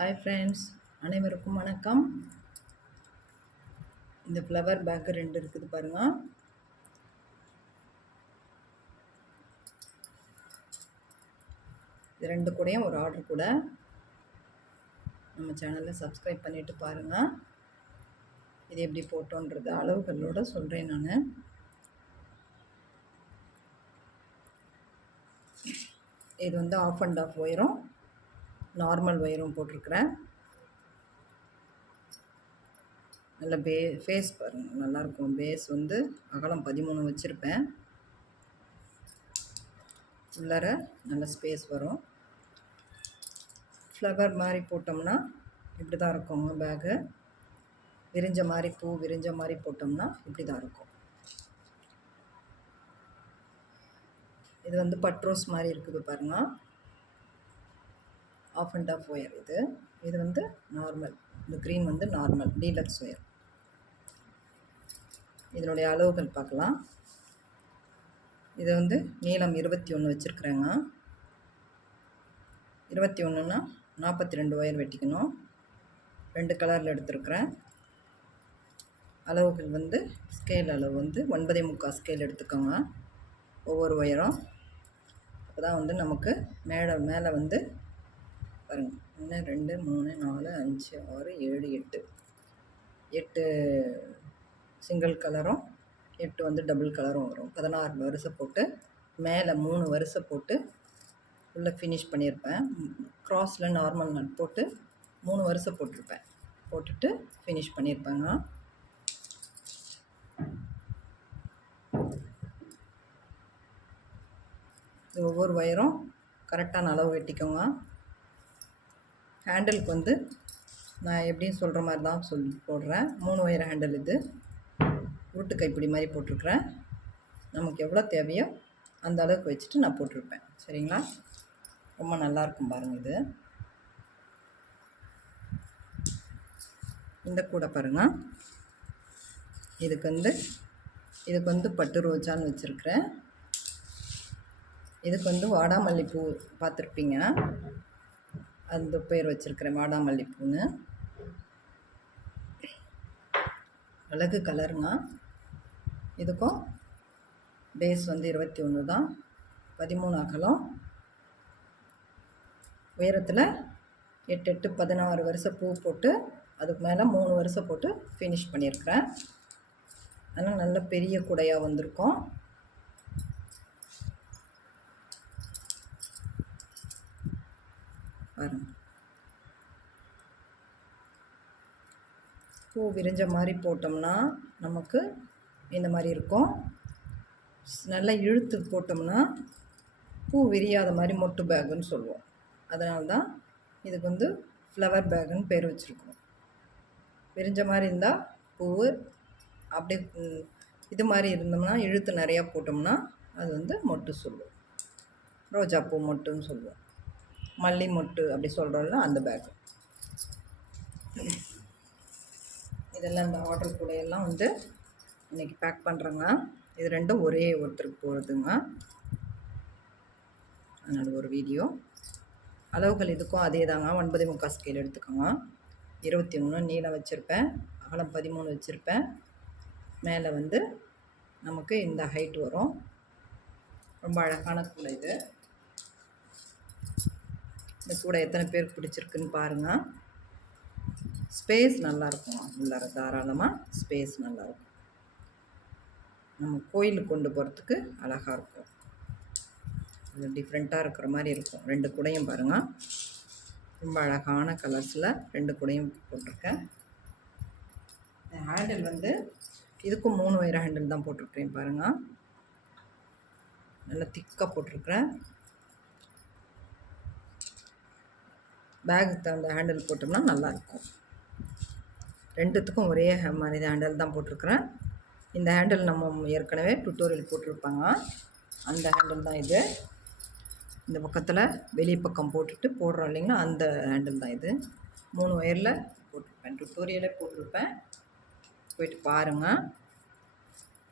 Hi friends, அனைவருக்கும் வணக்கம். இந்த ஃப்ளவர் பேக்கு 2 இருக்குது பாருங்க. இது 2 கூடயும் ஒரு ஆர்டர் கூட. நம்ம சேனலை சப்ஸ்கிரைப் பண்ணிவிட்டு பாருங்கள். இது எப்படி போட்டோன்றது அளவுகளோடு சொல்கிறேன் நான். இது வந்து ஆஃப் அண்ட் ஆஃப் ஒயரும் நார்மல் ஒயரும் போட்டிருக்கிறேன். நல்ல ஃபேஸ் பாருங்கள், நல்லாயிருக்கும். பேஸ் வந்து அகலம் 13 வச்சுருப்பேன். உள்ளார நல்ல ஸ்பேஸ் வரும். ஃப்ளவர் மாதிரி போட்டோம்னா இப்படி தான் இருக்குங்க பேகு. விரிஞ்ச மாதிரி பூ விரிஞ்ச மாதிரி போட்டோம்னா இப்படி தான் இருக்கும். இது வந்து பட்ரோஸ் மாதிரி இருக்குது பாருங்கள். ஆஃப் அண்ட் ஆஃப் ஒயர் இது. இது வந்து நார்மல். இந்த க்ரீன் வந்து நார்மல் டீலக்ஸ் ஒயர். இதனுடைய அளவுகள் பார்க்கலாம். இது வந்து நீளம் 21 வச்சுருக்குறேங்க. 21ன்னா 42 ஒயர் வெட்டிக்கணும். 2 கலரில் எடுத்துருக்குறேன். அளவுகள் வந்து ஸ்கேல் அளவு வந்து 9.75 ஸ்கேல் எடுத்துக்கோங்க ஒவ்வொரு ஒயரும். அப்போ தான் வந்து நமக்கு மேலே வந்து பாருங்கள், 1 2 3 4 5 6 7 8 சிங்கிள் கலரும் 8 வந்து டபுள் கலரும் வரும். 16 வரிசை போட்டு மேலே 3 வரிசை போட்டு உள்ளே ஃபினிஷ் பண்ணியிருப்பேன். க்ராஸில் நார்மல் நட் போட்டு 3 வரிசை போட்டிருப்பேன். போட்டுட்டு ஃபினிஷ் பண்ணியிருப்பேங்க. இது ஒவ்வொரு ஒயரும் கரெக்டான அளவு வெட்டிக்கோங்க. ஹேண்டிலுக்கு வந்து நான் எப்படின்னு சொல்கிற மாதிரி தான் சொல்லி போடுறேன். 3 ஒயர் ஹேண்டில் இது. உருட்டு கைப்பிடி மாதிரி போட்டிருக்கிறேன். நமக்கு எவ்வளோ தேவையோ அந்த அளவுக்கு வச்சுட்டு நான் போட்டிருப்பேன். சரிங்களா? ரொம்ப நல்லாயிருக்கும் பாருங்கள். இது இந்த கூட பாருங்கள். இதுக்கு வந்து பட்டு ரோஜான்னு வச்சுருக்கிறேன். இதுக்கு வந்து வாடாமல்லிப்பூ பார்த்துருப்பீங்க, அந்த பேர் வச்சுருக்கிறேன், வாடாமல்லிப்பூன்னு. அழகு கலருங்க. இதுக்கும் பேஸ் வந்து 21 தான். 13 அகலம். உயரத்தில் 8 8 16 வரிசை பூ போட்டு அதுக்கு மேலே 3 வரிசை போட்டு ஃபினிஷ் பண்ணியிருக்கிறேன். அதனால் நல்ல பெரிய கூடையாக வந்திருக்கும். பாருங்கள், பூ விரிஞ்ச மாதிரி போட்டோம்னா நமக்கு இந்த மாதிரி இருக்கும். நல்லா இழுத்து போட்டோம்னா பூ விரியாத மாதிரி மொட்டு பேக்குன்னு சொல்லுவோம். அதனால தான் இதுக்கு வந்து ஃப்ளவர் பேக்குன்னு பேர் வச்சுருக்கோம். விரிஞ்ச மாதிரி இருந்தால் பூ அப்படியே இது மாதிரி இருந்தோம்னா இழுத்து நிறையா போட்டோம்னா அது வந்து மொட்டு சொல்லுவோம். ரோஜா பூ மொட்டுன்னு சொல்லுவோம். மல்லி மொட்டு அப்படி சொல்கிறோம்ல, அந்த பேக்கு. இதெல்லாம் இந்த ஆர்டர் கூடையெல்லாம் வந்து இன்றைக்கி பேக் பண்ணுறேங்க. இது 2ம் ஒரே ஒருத்தருக்கு போகிறதுங்க. அதனால் ஒரு வீடியோ. அளவுகள் இதுக்கும் அதே தாங்க. 9.75 ஸ்கேல் எடுத்துக்கோங்க. 21 நீளம் வச்சுருப்பேன். அகலம் 13 வச்சுருப்பேன். மேலே வந்து நமக்கு இந்த ஹைட் வரும். ரொம்ப அழகான கூடை இது. இந்த கூடை எத்தனை பேருக்கு பிடிச்சிருக்குன்னு பாருங்கள். ஸ்பேஸ் நல்லாயிருக்கும். உள்ளார தாராளமாக ஸ்பேஸ் நல்லாயிருக்கும். நம்ம கோயிலுக்கு கொண்டு போகிறதுக்கு அழகாக இருக்கும். இது டிஃப்ரெண்ட்டாக இருக்கிற மாதிரி இருக்கும். 2 கூடையும் பாருங்கள், ரொம்ப அழகான கலர்ஸில் 2 கூடையும் போட்டிருக்கேன். ஹேண்டில் வந்து இதுக்கும் 3 ஒயர் ஹேண்டில் தான் போட்டிருக்கேன் பாருங்கள். நல்லா திக்காக போட்டிருக்கிறேன். பேகுக்கு தகுந்த ஹேண்டில் போட்டோம்னா நல்லாயிருக்கும். 2த்துக்கும் ஒரே மாதிரி ஹேண்டில் தான் போட்டிருக்கிறேன். இந்த ஹேண்டில் நம்ம ஏற்கனவே டுட்டோரியல் போட்டிருப்பாங்க, அந்த ஹேண்டில் தான் இது. இந்த பக்கத்தில் வெளி பக்கம் போட்டுட்டு போடுறோம் இல்லைங்களா, அந்த ஹேண்டில் தான் இது. 3 ஒயரில் போட்டிருப்பேன். டுட்டோரியலே போட்டிருப்பேன், போயிட்டு பாருங்கள்.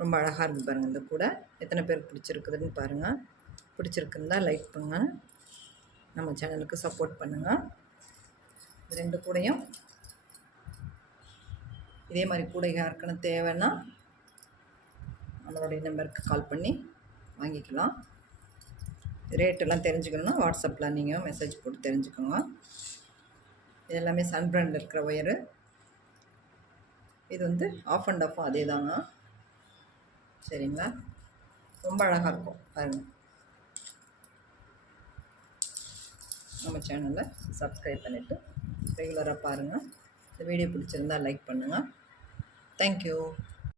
ரொம்ப அழகாக இருக்குது பாருங்கள். இந்த கூட எத்தனை பேருக்கு பிடிச்சிருக்குதுன்னு பாருங்கள். பிடிச்சிருக்குன்னு தான் லைக் பண்ணுங்கள். நம்ம சேனலுக்கு சப்போர்ட் பண்ணுங்கள். இது 2 கூடையும் இதே மாதிரி கூடை யாருக்குன்னு தேவைன்னா நம்மளுடைய நம்பருக்கு கால் பண்ணி வாங்கிக்கலாம். ரேட்டெல்லாம் தெரிஞ்சுக்கணுன்னா வாட்ஸ்அப்பில் நீங்கள் மெசேஜ் போட்டு தெரிஞ்சுக்கோங்க. இது எல்லாமே சன் பிராண்டில் இருக்கிற ஒயரு. இது வந்து ஆஃப் அண்ட் ஆஃபும் அதே தாங்க. சரிங்களா, ரொம்ப அழகாக இருக்கும் பாருங்கள். நம்ம சேனலை சப்ஸ்கிரைப் பண்ணிவிட்டு ரெகுலராக பாருங்கள். இந்த வீடியோ பிடிச்சிருந்தால் லைக் பண்ணுங்கள். தேங்க்யூ.